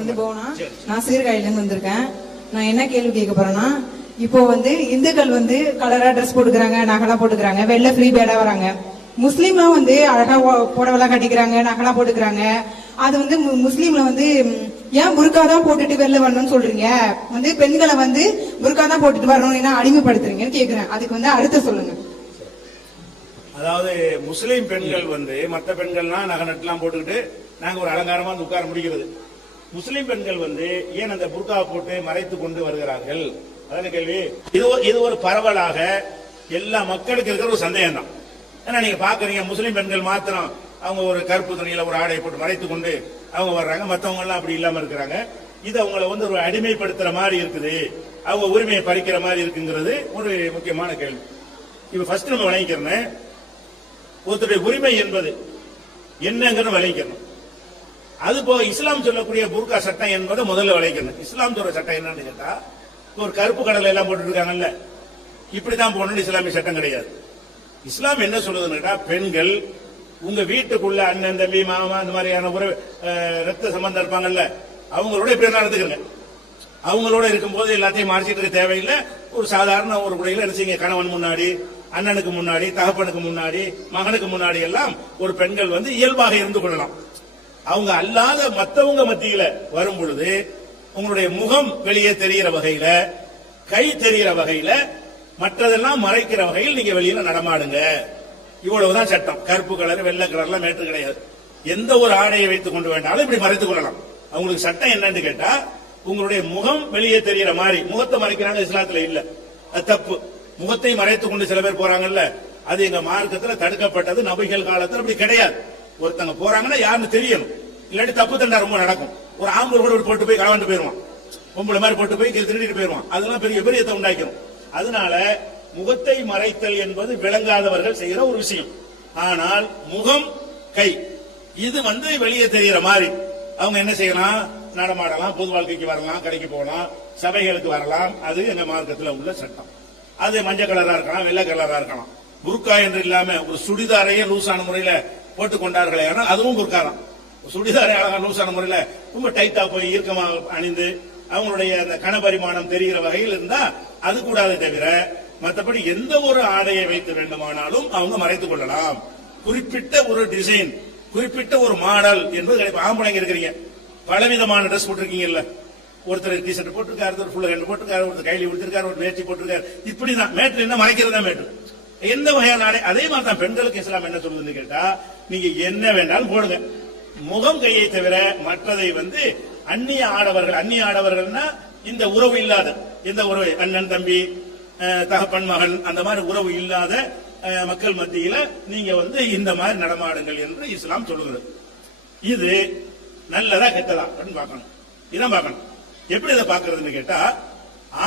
வந்து போனா நான் சீர்காழில இருந்து வந்திருக்கேன். நான் என்ன கேள்வி கேட்க போறேன்னா, இப்போ வந்து இந்துக்கள் வந்து கலரா ட்ரெஸ் போட்டுக்கிறாங்க, நகைலாம் போட்டுக்கிறாங்க, வெளில ஃப்ரீ பேடா வராங்க. முஸ்லீம்லாம் வந்து அழகா புடவெல்லாம் கட்டிக்கிறாங்க, நகைலாம் போட்டுக்கிறாங்க. அது வந்து முஸ்லீம்ல வந்து ஏன் புர்கா தான் போட்டுட்டு வெளில வரணும்னு சொல்றீங்க? வந்து பெண்களை வந்து புர்கா தான் போட்டுட்டு வரணும் என்ன அடிமைப்படுத்துறீங்கன்னு கேக்குறேன். அதுக்கு வந்து அடுத்த சொல்லுங்க. அதாவது முஸ்லீம் பெண்கள் வந்து மற்ற பெண்கள்லாம் நகை நட்டுலாம் போட்டுக்கிட்டு நாங்க ஒரு அலங்காரமா வந்து உட்கார முடிகிறது. முஸ்லீம் பெண்கள் வந்து ஏன் அந்த புர்கா போட்டு மறைத்து கொண்டு வருகிறார்கள்? அதான கேள்வி. இது ஒரு பரவலாக எல்லா மக்களுக்கு இருக்கிற ஒரு சந்தேகம் தான். ஏன்னா நீங்க பாக்குறீங்க முஸ்லீம் பெண்கள் மாத்திரம் அவங்க ஒரு கருப்பு துணியில ஒரு ஆடை போட்டு மறைத்து கொண்டு அவங்க வர்றாங்க, மற்றவங்க எல்லாம் அப்படி இல்லாம இருக்கிறாங்க. இது அவங்களை வந்து ஒரு அடிமைப்படுத்துற மாதிரி இருக்குது, அவங்க உரிமையை பறிக்கிற மாதிரி இருக்குங்கிறது ஒரு முக்கியமான கேள்வி. இப்ப ஃபர்ஸ்ட் நம்ம விளங்கிக்கிறேன், ஒருத்தருடைய உரிமை என்பது என்னங்கிறது விளங்கிக்கணும். அது போக இஸ்லாம் சொல்லக்கூடிய புர்கா சட்டம் என்பதை முதல்ல விளங்கிக்கணும். இஸ்லாம் சொல்ற சட்டம் என்னன்னு கேட்டா, ஒரு கருப்பு கடலை எல்லாம் போட்டு இருக்காங்கல்ல, இப்படிதான் போகணும்னு இஸ்லாமிய சட்டம் கிடையாது. இஸ்லாம் என்ன சொல்லுதுன்னு கேட்டா, பெண்கள் உங்க வீட்டுக்குள்ள அண்ணன் தம்பி மாமா இந்த மாதிரியான ஒரு ரத்த சம்பந்தம் இருப்பாங்கல்ல, அவங்களோட இப்படி நடந்துக்கிறங்க. அவங்களோட இருக்கும்போது எல்லாத்தையும் மறைச்சிட்டு இருக்க தேவையில்லை. ஒரு சாதாரண ஒரு குடையில என்ன செய்யுங்க, கணவன் முன்னாடி, அண்ணனுக்கு முன்னாடி, தகப்பனுக்கு முன்னாடி, மகனுக்கு முன்னாடி எல்லாம் ஒரு பெண்கள் வந்து இயல்பாக இருந்து கொள்ளலாம். அவங்க அல்லாத மற்றவங்க மத்தியில வரும் பொழுது உங்களுடைய முகம் வெளியே தெரிகிற வகையில, கை தெரிகிற வகையில, மற்றதெல்லாம் மறைக்கிற வகையில் நீங்க வெளியில நடமாடுங்க. இவ்வளவுதான் சட்டம். கருப்பு கலர் வெள்ளை கலர்லாம் மேற்று கிடையாது. எந்த ஒரு ஆடையை வைத்துக் கொண்டு வேண்டாலும் இப்படி மறைத்துக் கொள்ளலாம். அவங்களுக்கு சட்டம் என்னன்னு கேட்டா, உங்களுடைய முகம் வெளியே தெரிகிற மாதிரி, முகத்தை மறைக்கிறாங்க இஸ்லாத்துல இல்ல, அது தப்பு. முகத்தை மறைத்துக் கொண்டு சில பேர் போறாங்கல்ல, அது எங்க மார்க்கத்துல தடுக்கப்பட்டது. நபிகள் காலத்துல அப்படி கிடையாது. ஒருத்தங்க போறாங்கன்னா யாருன்னு தெரியணும், இல்லாட்டி தப்பு தண்டா ரொம்ப நடக்கும். ஒரு ஆம்பளை கூட போட்டு போய் களவாண்டு போயிருவான், பொம்பளை மாதிரி போட்டு போய் திருடிட்டு போயிருவான். அதெல்லாம் பெரிய பெரியத்தை உண்டாக்கிறோம். அதனால முகத்தை மறைத்தல் என்பது விளங்காதவர்கள் செய்கிற ஒரு விஷயம். ஆனால் முகம், கை இது வந்து வெளியே தெரிகிற மாதிரி அவங்க என்ன செய்யலாம், நடமாடலாம், பொது வாழ்க்கைக்கு வரலாம், கடைக்கு போகலாம், சபைகளுக்கு வரலாம். அது எங்க மார்க்கத்தில் உள்ள சட்டம். அது மஞ்சள் கலரா இருக்கலாம், வெள்ளை கலரா இருக்கலாம். புர்கா என்று இல்லாம ஒரு சுடிதாரையே லூசான முறையில போட்டுக் கொண்டார்களே, ஆனால் அதுவும் புர்கா தான். சுடிதாரை அழகா லூசான முறையில ரொம்ப டைட்டா போய் இறுக்கமா அணிந்து அவங்களுடைய அந்த கனபரிமாணம் தெரிகிற வகையில் இருந்தா அது கூடாது. தவிர மற்றபடி எந்த ஒரு ஆடையை வைத்து வேண்டுமானாலும் அவங்க மறைத்துக் கொள்ளலாம். குறிப்பிட்ட ஒரு டிசைன், குறிப்பிட்ட ஒரு மாடல் என்பது ஆம்பளைங்க இருக்கிறீங்க, பலவிதமான ட்ரெஸ் போட்டிருக்கீங்கல்ல. ஒருத்தர் டி ஷர்ட் போட்டிருக்காரு, ஒருத்தர் ஃபுல் ஹேண்ட் போட்டிருக்காரு, ஒருத்தர் கைலி கொடுத்திருக்காரு, ஒரு வேட்டி போட்டிருக்காரு. இப்படிதான் மேட்ரு என்ன மறைக்கிறதா மேட்ரு. எந்த வகையான ஆடை அதே மாதிரி தான் பெண்களுக்கு இஸ்லாம் என்ன சொல்லுதுன்னு கேட்டா, நீங்க என்ன வேண்டாலும் போடுங்க, முகம் கையை தவிர மற்றதை வந்து அந்நிய ஆடவர்கள்னா இந்த உறவு இல்லாத, எந்த உறவு, அண்ணன் தம்பி, தகப்பன் மகன், அந்த மாதிரி உறவு இல்லாத மக்கள் மத்தியில நீங்க வந்து இந்த மாதிரி நடமாடுங்கள் என்று இஸ்லாம் சொல்லுகிறது. இது நல்லதா கெட்டதா பார்க்கணும். இதான் பார்க்கணும். எப்படி இதை பார்க்கறதுன்னு கேட்டா,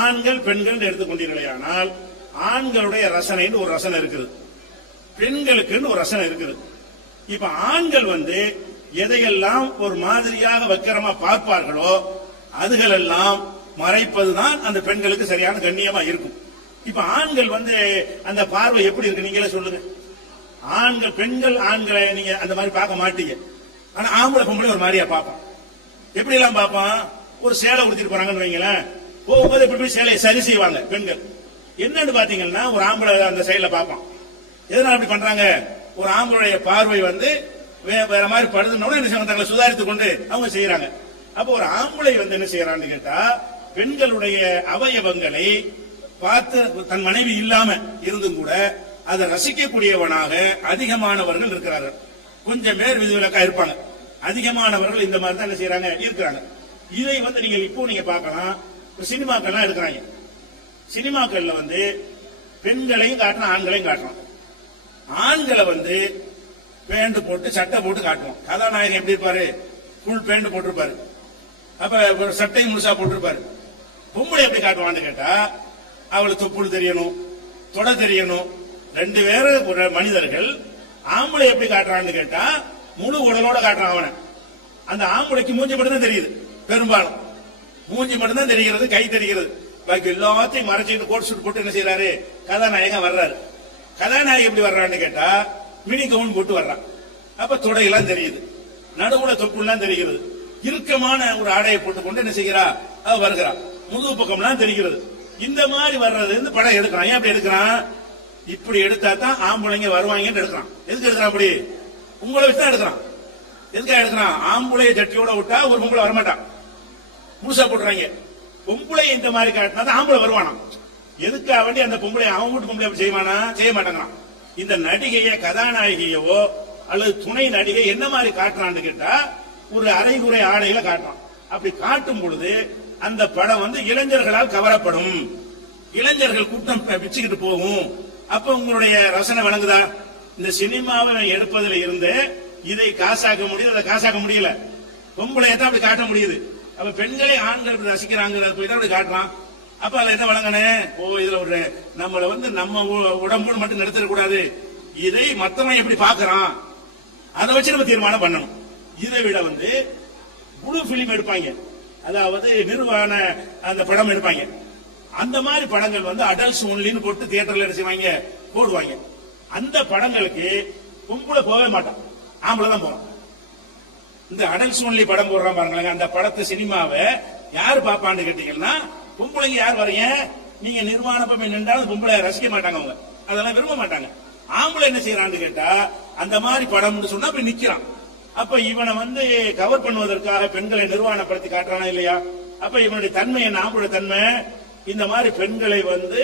ஆண்கள் பெண்கள் எடுத்துக்கொண்டீர்களேயானால் ஆண்களுடைய ரசனைன்னு ஒரு ரசனை இருக்குது, பெண்களுக்குன்னு ஒரு ரசனை இருக்குது. இப்ப ஆண்கள் வந்து எதையெல்லாம் ஒரு மாதிரியாக வக்கரமா பார்ப்பார்களோ அதுகளெல்லாம் மறைப்பதுதான் அந்த பெண்களுக்கு சரியான கண்ணியமா இருக்கும். இப்ப ஆண்கள் வந்து அந்த பார்வை எப்படி இருக்கு நீங்களே சொல்லுங்க. ஆண்கள் பெண்கள் ஆண்களை நீங்க அந்த மாதிரி பார்க்க மாட்டீங்க. ஆனா ஆம்பளை பொம்பளை ஒரு மாதிரியா பார்ப்பான். எப்படி எல்லாம் பார்ப்பான், ஒரு சேலை உடுத்திட்டு போறாங்கன்னு வைங்களேன், போகும்போது எப்படி சேலையை சரி செய்வாங்க பெண்கள். என்னன்னு பாத்தீங்கன்னா, ஒரு ஆம்பளை அந்த சைடுல பார்ப்பான். எதனால அப்படி பண்றாங்க, ஒரு ஆம்பளுடைய பார்வை வந்து வேற மாதிரி படுதுன்னு என்ன செய்வாங்க, தங்களை சுதாரித்துக் கொண்டு அவங்க செய்யறாங்க. அப்போ ஒரு ஆம்பளை வந்து என்ன செய்யறான்னு கேட்டா, பெண்களுடைய அவயவங்களை பார்த்து தன் மனைவி இல்லாம இருந்தும் கூட அதை ரசிக்கக்கூடியவனாக அதிகமானவர்கள் இருக்கிறார்கள். கொஞ்சம் பேர் விதிவிலக்கா இருப்பாங்க, அதிகமானவர்கள் இந்த மாதிரி தான் என்ன செய்யறாங்க, இருக்கிறாங்க. இதை வந்து நீங்க பார்க்கலாம். சினிமாக்கள்லாம் எடுக்கிறாங்க, சினிமாக்கள்ல வந்து பெண்களையும் காட்டணும், ஆண்களையும் காட்டணும். ஆண்களை வந்து பேண்ட் போட்டு சட்டை போட்டு காட்டுவோம். கதாநாயகன் எப்படி இருப்பாரு, ஃபுல் பேண்ட் போட்டிருப்பாரு, அப்ப சட்டையும் முழுசா போட்டிருப்பாரு. பொம்பளை எப்படி காட்டுவான்னு கேட்டா, அவளுக்கு தொப்புள் தெரியணும், தொட தெரியணும். ரெண்டு பேரும் ஒரு மனிதர்கள். ஆம்பளை எப்படி காட்டுறான்னு கேட்டா, முழு உடலோட காட்டுறான் அவனை. அந்த ஆம்பளைக்கு மூஞ்சி மட்டும் தான் தெரியுது, பெரும்பாலும் மூஞ்சி மட்டும் தான் தெரிகிறது, கை தெரிகிறது. பாக்கி எல்லாத்தையும் மறைச்சிட்டு கோட் சூட் போட்டு என்ன செய்யறாரு, கதாநாயகன் வர்றாரு. கதாநாயகன் எப்படி வர்றான்னு கேட்டா, மினி கவுன் போட்டு வர்றான். அப்ப தொடையெல்லாம் தெரியுது, நடுவுல தொப்புலாம் தெரிகிறது. இறுக்கமான ஒரு ஆடையை போட்டுக்கொண்டு என்ன செய்கிறா, வருகிறா. முதுகு பக்கம்லாம் தெரிகிறது. இந்த மாதிரி வர்றது இந்த படம் எடுக்கிறான். ஏன் அப்படி எடுக்கிறான்? இப்படி எடுத்தா தான் ஆம்பளைங்க வருவாங்கன்னு எடுக்கிறான். எதுக்கு எடுக்கிறான்? அப்படி உங்களை வச்சு தான் எடுக்கிறான். எதுக்காக எடுக்கிறான்? ஆம்பளைய ஜட்டியோட விட்டா ஒரு பொம்பளை வரமாட்டான், முழுசா போட்டுறாங்க. பொம்பளை இந்த மாதிரி காட்டினா தான் ஆம்பளை வருவானா. எதுக்காக வேண்டி அந்த பொம்பளை அவன் வீட்டு பொம்பளை அப்படி செய்வானா? செய்ய மாட்டாங்கிறான். இந்த நடிகைய கதாநாயகியவோ அல்லது துணை நடிகை என்ன மாதிரி காட்டுறான்னு கேட்டா ஒரு அரைகுறை ஆடையில காட்டுறான். அப்படி காட்டும் பொழுது அந்த படம் வந்து இளைஞர்களால் கவரப்படும், இளைஞர்கள் கூட்டம் பிச்சுக்கிட்டு போகும். அப்ப உங்களுடைய ரசனை வழங்குதா? இந்த சினிமாவை எடுப்பதில் இருந்து இதை காசாக்க முடியுது, அதை காசாக்க முடியல. பொம்பளையை தான் அப்படி காட்ட முடியுது. அப்ப பெண்களை ஆண்கள் ரசிக்கிறாங்க போய் அப்படி காட்டுறான். அப்ப அதுல என்ன வழங்கணும்? இதுல ஒரு நம்மள வந்து நம்ம உடம்புன்னு மட்டும் நிறுத்தக்கூடாது, இதை மத்தவன் எப்படி பாக்குறான் அதை வச்சு நம்ம தீர்மானம் பண்ணணும். இதை விட வந்து புளு பிலிம் எடுப்பாங்க, அதாவது நிர்வாண அந்த படம் எடுப்பாங்க. அந்த மாதிரி படங்கள் வந்து அடல்ட்ஸ் ஒன்லின்னு போட்டு தியேட்டர்ல என்ன செய்வாங்க, போடுவாங்க. அந்த படங்களுக்கு பொம்பளை போகவே மாட்டான், ஆம்பளை தான் போறான். இந்த அடல்ட்ஸ் ஒன்லி படம் போடுறான் பாருங்களேன், அந்த படத்தை சினிமாவை யாரு பாப்பான்னு கேட்டீங்கன்னா பொம்பளைங்க யார் வரீங்க, நீங்க நிர்வாணப்பை நின்றாலும் பொம்பளை ரசிக்க மாட்டாங்க, அவங்க அதெல்லாம் விரும்ப மாட்டாங்க. ஆம்பளை என்ன செய்யறான்னு கேட்டா அந்த மாதிரி படம்னு சொன்னா அப்படி நிக்கிறான். அப்ப இவனை வந்து கவர் பண்ணுவதற்காக பெண்களை நிர்வாணப்படுத்தி காட்டுறானா இல்லையா? அப்ப இவனுடைய தன்மை என்ன? ஆம்பளை தன்மை இந்த மாதிரி பெண்களை வந்து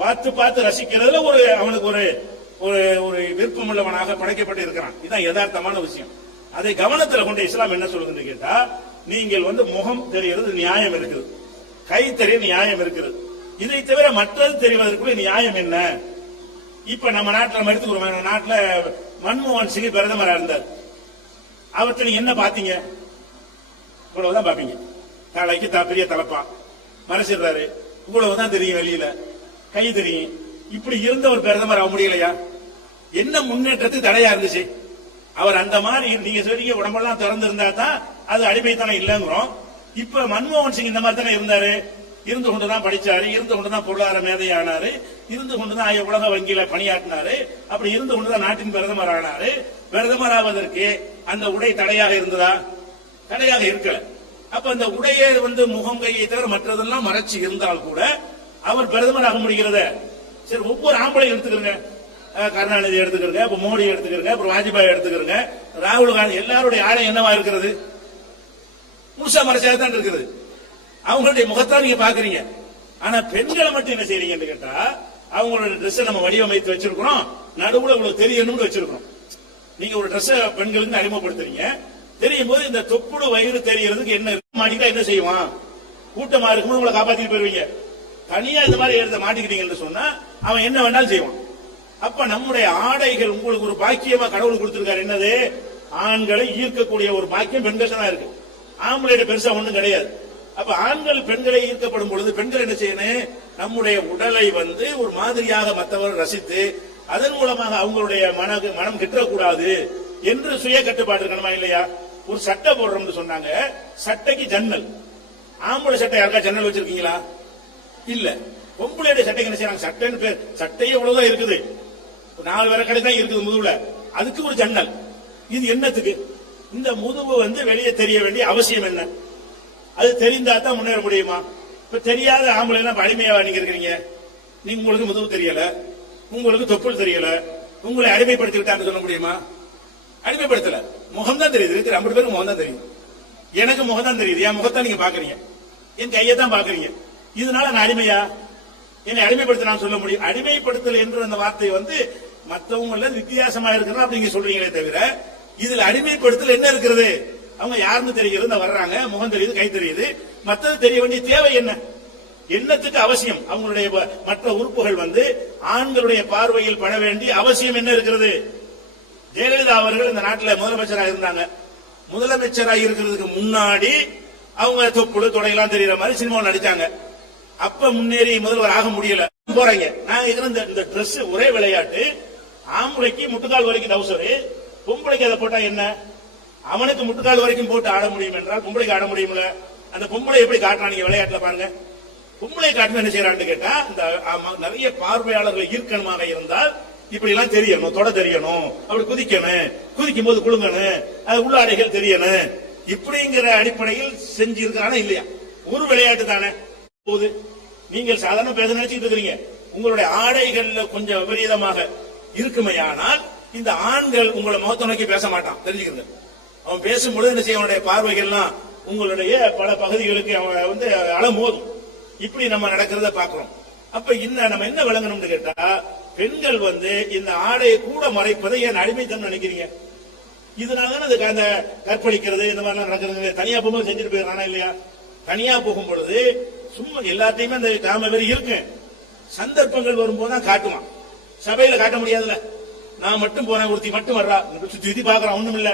பார்த்து பார்த்து ரசிக்கிறதுல ஒரு அவனுக்கு ஒரு ஒரு விருப்பம் உள்ளவனாக படைக்கப்பட்டு இருக்கிறான். இதுதான் யதார்த்தமான விஷயம். அதை கவனத்தில் கொண்டு இஸ்லாம் என்ன சொல்லுதுன்னு கேட்டா, நீங்கள் வந்து முகம் தெரிகிறது நியாயம் இருக்குது, கை தெரிய நியாயம் இருக்கிறது, இதை தவிர மற்றது தெரிவதற்குள்ள நியாயம் என்ன? இப்ப நம்ம நாட்டில் நம்ம எடுத்துக்கிறோம், நாட்டில் மன்மோகன் சிங் பிரதமராக இருந்தார். அவற்றை நீங்க என்ன பாத்தீங்க? இவ்வளவுதான் பாப்பீங்க. தலைக்கு பெரிய தலப்பா மறைச்சிடுறாரு, இவ்வளவுதான் தெரியும், வெளியில கை தெரியும். இப்படி இருந்த ஒரு பிரதமர் ஆக முடியலையா? என்ன முன்னேற்றத்துக்கு தடையா இருந்துச்சு? அவர் அந்த மாதிரி நீங்க சொல்றீங்க உடம்பெல்லாம் திறந்து இருந்தா தான் அது அடிமைத்தனம் இல்லைங்கிறோம். இப்ப மன்மோகன் சிங் இந்த மாதிரி தானே இருந்தாரு, இருந்து கொண்டுதான் படிச்சாரு, இருந்து கொண்டுதான் பொருளாதார மேதையானாரு, இருந்து கொண்டுதான் உலக வங்கியில பணியாற்றினாரு, அப்படி இருந்து கொண்டுதான் நாட்டின் பிரதமர் ஆனாரு. பிரதமர் ஆவதற்கு அந்த உடை தடையாக இருந்ததா? தடையாக இருக்கல. அப்ப அந்த உடையை வந்து முகம் கையை தவிர மற்றதெல்லாம் மறைச்சு இருந்தால் கூட அவர் பிரதமர் ஆக முடிகிறத. சரி, ஒவ்வொரு ஆம்பளையும் எடுத்துக்கிறங்க, கருணாநிதி எடுத்துக்கிறங்க, இப்ப மோடி எடுத்துக்கிறங்க, அப்புறம் வாஜ்பாய் எடுத்துக்கிறங்க, ராகுல் காந்தி, எல்லாருடைய ஆடை என்னவா இருக்கிறது? முழுசா மறைச்சாக தான் இருக்கிறது. அவங்களுடைய முகத்தான் நீங்க பாக்குறீங்க. ஆனா பெண்களை மட்டும் என்ன செய்றீங்கன்னு கேட்டா, அவங்களோட ட்ரெஸ் நம்ம வடிவமைத்து வச்சிருக்கிறோம், நடுவுல உங்களுக்கு தெரியணும்னு வச்சிருக்கிறோம். நீங்க ஒரு ட்ரெஸ் பெண்களுக்கு அறிமுகப்படுத்துறீங்க, தெரியும் போது இந்த தொப்புடு வயிறு தெரியறதுக்கு என்ன மாட்டிட்டா என்ன செய்வான்? கூட்டமா இருக்கும்போது உங்களை காப்பாத்திட்டு போயிருவீங்க. தனியா இந்த மாதிரி எடுத்து மாட்டிக்கிட்டீங்கன்னு சொன்னா அவன் என்ன வேணாலும் செய்வான். அப்ப நம்முடைய ஆடைகள் உங்களுக்கு ஒரு பாக்கியமா கடவுள் கொடுத்திருக்காரு. என்னது? ஆண்களை ஈர்க்கக்கூடிய ஒரு பாக்கியம் பெண்கள் தான் இருக்கு, ஆம்பளை பெருசா ஒண்ணும் கிடையாது. அப்ப ஆண்கள் பெண்களை ஈர்க்கப்படும் பொழுது பெண்கள் என்ன செய்யணும்? நம்முடைய உடலை வந்து ஒரு மாதிரியாக மற்றவர்கள் ரசித்து அதன் மூலமாக அவங்களுடைய மனம் கிட்டக்கூடாது என்று சுய கட்டுப்பாடு இருக்கணுமா இல்லையா? ஒரு சட்டை போடுறோம்னு சொன்னாங்க, சட்டைக்கு ஜன்னல். ஆம்பளை சட்டை யாருக்கா ஜன்னல் வச்சிருக்கீங்களா? இல்ல. பொம்பளையுடைய சட்டைக்கு என்ன செய்யறாங்க? சட்டைன்னு பேர், சட்டையே இவ்வளவுதான் இருக்குது, 4 விரக்கடை தான் இருக்குது முதுகுல, அதுக்கு ஒரு ஜன்னல். இது என்னத்துக்கு? இந்த முதுகு வந்து வெளியே தெரிய வேண்டிய அவசியம் என்ன? அது தெரிந்தா தான் முன்னேற முடியுமா? இப்ப தெரியாத ஆம்பளை எல்லாம் அடிமையா நீங்க இருக்கிறீங்க. நீங்க உங்களுக்கு முதுகு தெரியல, உங்களுக்கு தொப்புள் தெரியல, உங்களை அடிமைப்படுத்திவிட்டான்னு சொல்ல முடியுமா? அடிமைப்படுத்தல, முகம் தான் தெரியுது. 50 பேருக்கு முகம் தான் தெரியும், எனக்கு முகம் தான் தெரியுது, என் முகத்தான் நீங்க பாக்குறீங்க, என் கையை தான் பாக்குறீங்க. இதனால நான் அடிமையா? என்னை அடிமைப்படுத்த நான் சொல்ல முடியும்? அடிமைப்படுத்தல் என்ற அந்த வார்த்தை வந்து மற்றவங்க வித்தியாசமா இருக்கிறதா அப்படிங்க சொல்றீங்களே தவிர, இதுல அடிமைப்படுத்தல் என்ன இருக்கிறது? அவங்க யாருன்னு தெரிகிறது, வர்றாங்க, முகம் தெரியுது, கை தெரியுது, மற்றது தெரிய வேண்டிய தேவை என்ன? என்னத்துக்கு அவசியம்? அவங்களுடைய மற்ற உறுப்புகள் வந்து ஆண்களுடைய பார்வையில் பட வேண்டிய அவசியம் என்ன இருக்கிறது? ஜெயலலிதா அவர்கள் இந்த நாட்டில் முதலமைச்சராக இருந்தாங்க. முதலமைச்சராக இருக்கிறதுக்கு முன்னாடி அவங்க தொப்புளு தொடையெல்லாம் தெரியற மாதிரி சினிமாவில் நடிச்சாங்க. அப்ப முன்னேறி முதல்வர் ஆக முடியல. போறாங்க, நான் இருந்த இந்த டிரெஸ் ஒரே விளையாட்டு, ஆம்பளைக்கு முட்டுக்கால் வரைக்கும் டவுசரு, பொம்பளைக்கு அதை போட்டா என்ன? அவனுக்கு முட்டுக்கால் வரைக்கும் போட்டு ஆட முடியும் என்றால் பொம்பளைக்கு ஆட முடியும்ல? அந்த பொம்பளை எப்படி காட்டுறான் நீங்க விளையாட்டுல பாருங்க. பொம்பளை காட்டு என்ன செய்யறான்னு கேட்டா, இந்த நிறைய பார்வையாளர்கள் ஈர்க்கணுமாக இருந்தால் இப்படி எல்லாம் தெரியணும், தொட தெரியணும், அப்படி குதிக்கணும், குதிக்கும் போது குழுங்கணும், அது உள்ளாடைகள் தெரியணும். இப்படிங்கிற அடிப்படையில் செஞ்சிருக்கானா இல்லையா? ஒரு விளையாட்டு தானே போது. நீங்கள் சாதாரண பேச நினைச்சிட்டு இருக்கிறீங்க. உங்களுடைய ஆடைகள்ல கொஞ்சம் விபரீதமாக இருக்குமையானால் இந்த ஆண்கள் உங்களை முகத்தை நோக்கி பேச மாட்டான், தெரிஞ்சுக்கிறேன். அவன் பேசும்பொழுது என்ன செய்ய, அவனுடைய பார்வைகள்லாம் உங்களுடைய பல பகுதிகளுக்கு அவன் வந்து அலமோதும். இப்படி நம்ம நடக்கிறத பாக்குறோம். அப்ப நம்ம என்ன விளங்கணும்னு கேட்டா, பெண்கள் வந்து இந்த ஆடையை கூட மறைப்பதை ஏன் அடிமைத்தனம் நினைக்கிறீங்க? இதனாலதான் அதுக்கு அந்த கற்பழிக்கிறது இந்த மாதிரிலாம் நடக்கிறது. தனியா போகும்போது செஞ்சுட்டு போயிடறானா இல்லையா? தனியா போகும் பொழுது சும்மா எல்லாத்தையுமே அந்த காம வெறி இருக்கு. சந்தர்ப்பங்கள் வரும்போதுதான் காட்டுவான். சபையில காட்ட முடியாதுல்ல. நான் மட்டும் போறேன், ஒருத்தி மட்டும் வர்றா, சுத்தி பாக்குறான், ஒண்ணும் இல்ல.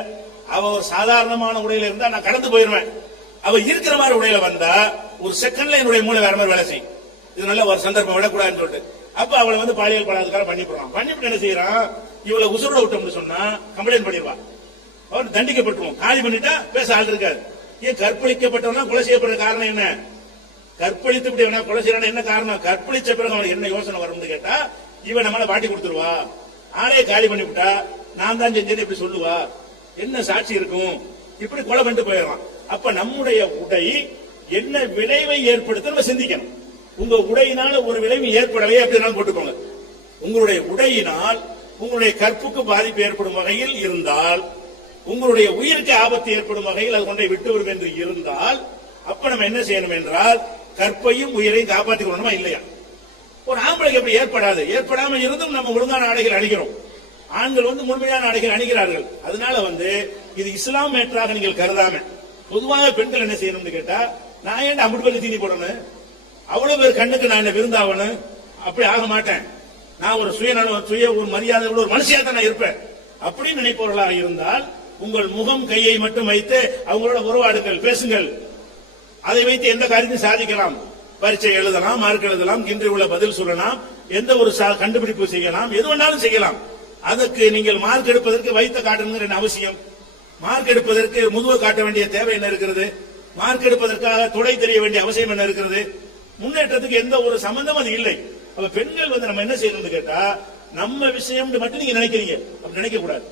அவ ஒரு சாதாரணமான உடையில இருந்தா நான் கடந்து போயிருவேன். அவ இருக்கிற மாதிரி உடையில வந்தா ஒரு செகண்ட்ல என்னுடைய மூளை வேற மாதிரி வேலை செய்யும். இது நல்ல ஒரு சந்தர்ப்பம் விடக்கூடாதுன்னு சொல்லிட்டு அப்ப அவளை வந்து பாலியல் பலாத்காரம் பண்ணிவிட்டு என்ன செய்யறான், இவளை உசுரோட விட்டோம்னு சொன்னா கம்ப்ளைண்ட் பண்ணிடுவான். அவர் தண்டிக்கப்பட்டுருவோம். காலி பண்ணிட்டா பேச ஆள் இருக்காது. ஏன் கற்பழிக்கப்பட்டவனா கொலை செய்யப்படுற காரணம் என்ன? கற்பழித்து விட்டு கொலை செய்யறான என்ன காரணம்? கற்பழிச்ச பிறகு அவனுக்கு என்ன யோசனை வரும்னு கேட்டா, இவன் நம்மள பாட்டி கொடுத்துருவா, ஆளைய காலி பண்ணி விட்டா நான் தான் செஞ்சேன்னு இப்படி சொல்லுவா, என்ன சாட்சி இருக்கும், இப்படி கொலை பண்ணிட்டு போயிடலாம். அப்ப நம்முடைய உடை என்ன விளைவை ஏற்படுத்த நம்ம சிந்திக்கணும். உங்க உடையினால ஒரு விளைவு ஏற்படலையே அப்படின்னாலும் போட்டுக்கோங்க. உங்களுடைய உடையினால் உங்களுடைய கற்புக்கு பாதிப்பு ஏற்படும் வகையில் இருந்தால், உங்களுடைய உயிருக்கு ஆபத்து ஏற்படும் வகையில் அது கொண்டை விட்டு வரும் என்று இருந்தால், அப்ப நம்ம என்ன செய்யணும் என்றால் கற்பையும் உயிரையும் காப்பாற்றிக்கணுமா இல்லையா? ஒரு ஆம்பளைக்கு எப்படி ஏற்படாது? ஏற்படாம இருந்தும் நம்ம ஒழுங்கான ஆடைகள் அணிகிறோம். ஆண்கள் வந்து முழுமையான ஆடைகள் அணிகிறார்கள். அதனால வந்து இது இஸ்லாம் மேற்றாக நீங்கள் கருதாம பொதுவாக பெண்கள் என்ன செய்யணும்னு கேட்டா, நான் ஏன் அம்புட்டு தீனி போடணும், அவ்வளவு பேர் கண்ணுக்கு நான் என்ன விருந்தாவணும், அப்படி ஆக மாட்டேன். நான் ஒரு சுய ஒரு மரியாதை ஒரு மனுஷியா தான் நான் இருப்பேன் அப்படின்னு நினைப்பவர்களாக இருந்தால், உங்கள் முகம் கையை மட்டும் வைத்து அவங்களோட உறவாடுங்கள், பேசுங்கள். அதை வைத்து எந்த காரியத்தையும் சாதிக்கலாம். பரீட்சை எழுதலாம், மார்க் எழுதலாம், இன்று உள்ள பதில் சொல்லலாம், எந்த ஒரு கண்டுபிடிப்பு செய்யலாம், எது வேணாலும் செய்யலாம். அதற்கு நீங்கள் மார்க் எடுப்பதற்கு வைத்த காட்டணுங்கிற என்ன அவசியம்? மார்க் எடுப்பதற்கு முதுவை காட்ட வேண்டிய தேவை என்ன இருக்கிறது? மார்க் எடுப்பதற்காக துடை தெரிய வேண்டிய அவசியம் என்ன இருக்கிறது? முன்னேற்றத்துக்கு எந்த ஒரு சம்பந்தம் அது இல்லை. அப்ப பெண்கள் வந்து நம்ம என்ன செய்யணும்னு கேட்டா, நம்ம விஷயம் மட்டும் நீங்க நினைக்கிறீங்க, அப்படி நினைக்க கூடாது.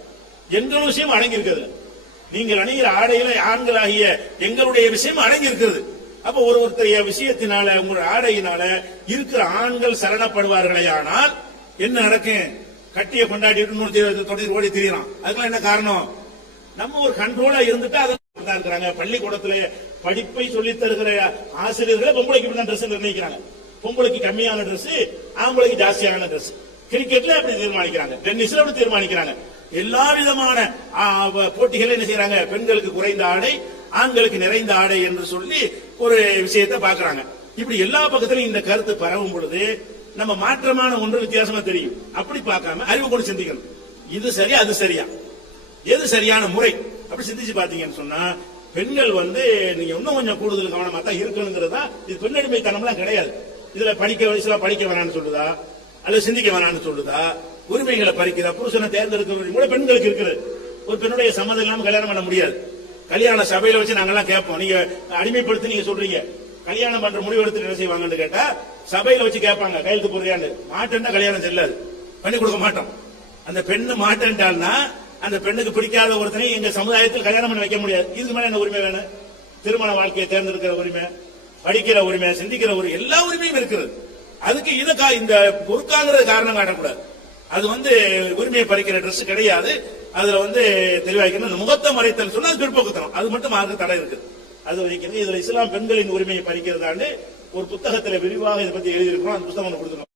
எங்கள் விஷயம் அடங்கி இருக்கிறது. நீங்கள் அணிகிற ஆடையில ஆண்களாகிய எங்களுடைய விஷயம் அடங்கி இருக்கிறது. அப்ப ஒருத்தரைய விஷயத்தினால உங்களுடைய ஆடையினால இருக்கிற ஆண்கள் சரணப்படுவார்களே ஆனால் என்ன நடக்கும்? கட்டிய கொண்டாடிட்டு தொடர்ந்து ஓடி திரியறான். அதுக்கெல்லாம் என்ன காரணம்? நம்ம ஒரு கண்ட்ரோலா இருந்துட்டா அதான் இருக்கிறாங்க. பள்ளிக்கூடத்துல படிப்பை சொல்லி தருகிற ஆசிரியர்களை பொம்பளைக்கு இப்படிதான் ட்ரெஸ் நிர்ணயிக்கிறாங்க. பொம்பளைக்கு கம்மியான ட்ரெஸ், ஆம்பளைக்கு ஜாஸ்தியான ட்ரெஸ். கிரிக்கெட்ல அப்படி தீர்மானிக்கிறாங்க, டென்னிஸ்ல அப்படி தீர்மானிக்கிறாங்க. எல்லா விதமான போட்டிகளை என்ன செய்யறாங்க? பெண்களுக்கு குறைந்த ஆடை, ஆண்களுக்கு நிறைந்த ஆடை என்று சொல்லி ஒரு விஷயத்தை பாக்குறாங்க. இப்படி எல்லா பக்கத்திலும் இந்த கருத்து பரவும் பொழுது நம்ம மாற்றமான ஒன்று வித்தியாசமா தெரியும். அப்படி பார்க்காம அறிவு கொண்டு சிந்திக்கணும். இது சரியா, அது சரியா, எது சரியான முறை அப்படி சிந்திச்சு பாத்தீங்கன்னு சொன்னா, பெண்கள் வந்து நீங்க இன்னும் கொஞ்சம் கூடுதல் கவனமா தான் இருக்கணுங்கிறதா. இது பெண்ணடிமைத்தனம்லாம் கிடையாது. இதுல படிக்க வயசுல படிக்க வேணாம்னு சொல்லுதா, அல்லது சிந்திக்க வேணாம்னு சொல்லுதா, உரிமைகளை பறிக்கிறதா, புருஷனை தேர்ந்தெடுக்க உரிமை கூட பெண்களுக்கு இருக்குது. ஒரு பெண்ணுடைய சம்மதம் இல்லாம கல்யாணம் பண்ண முடியாது. கல்யாண சபையில வச்சு நாங்கெல்லாம் கேட்போம். நீங்க அடிமைப்படுத்தி நீங்க சொல்றீங்க, கல்யாணம் பண்ற முடிவு எடுத்து என்ன செய்வாங்கன்னு கேட்டா, சபையில வச்சு கேட்பாங்க, கையெழுத்து போடுறியான்னு. மாட்டேன்னா கல்யாணம் செல்லாது, பண்ணி கொடுக்க மாட்டோம். அந்த பெண்ணு மாட்டேன்டால்னா அந்த பெண்ணுக்கு பிடிக்காத ஒருத்தனை எங்க சமுதாயத்தில் கல்யாணம் பண்ண வைக்க முடியாது. இதுக்கு மேல என்ன உரிமை வேணும்? திருமண வாழ்க்கையை தேர்ந்தெடுக்கிற உரிமை, படிக்கிற உரிமை, சிந்திக்கிற உரிமை, எல்லா உரிமையும் இருக்கிறது. அதுக்கு இந்த பொறுக்காங்கிற காரணம் காட்டக்கூடாது. அது வந்து உரிமையை பறிக்கிற ட்ரெஸ் கிடையாது. அதுல வந்து தெளிவாக்கணும். இந்த முகத்தை மறைத்தல் சொன்னா அது பிற்போக்குத்தனம், அது மட்டும் மார்க்க தடை இருக்கு. அது வைக்கிறது. இதுல இஸ்லாம் பெண்களின் உரிமையை பறிக்கிறதாண்டு ஒரு புத்தகத்துல விரிவாக இதை பத்தி எழுதியிருக்கிறோம். அந்த புத்தகம் கொடுத்துருக்கோம்.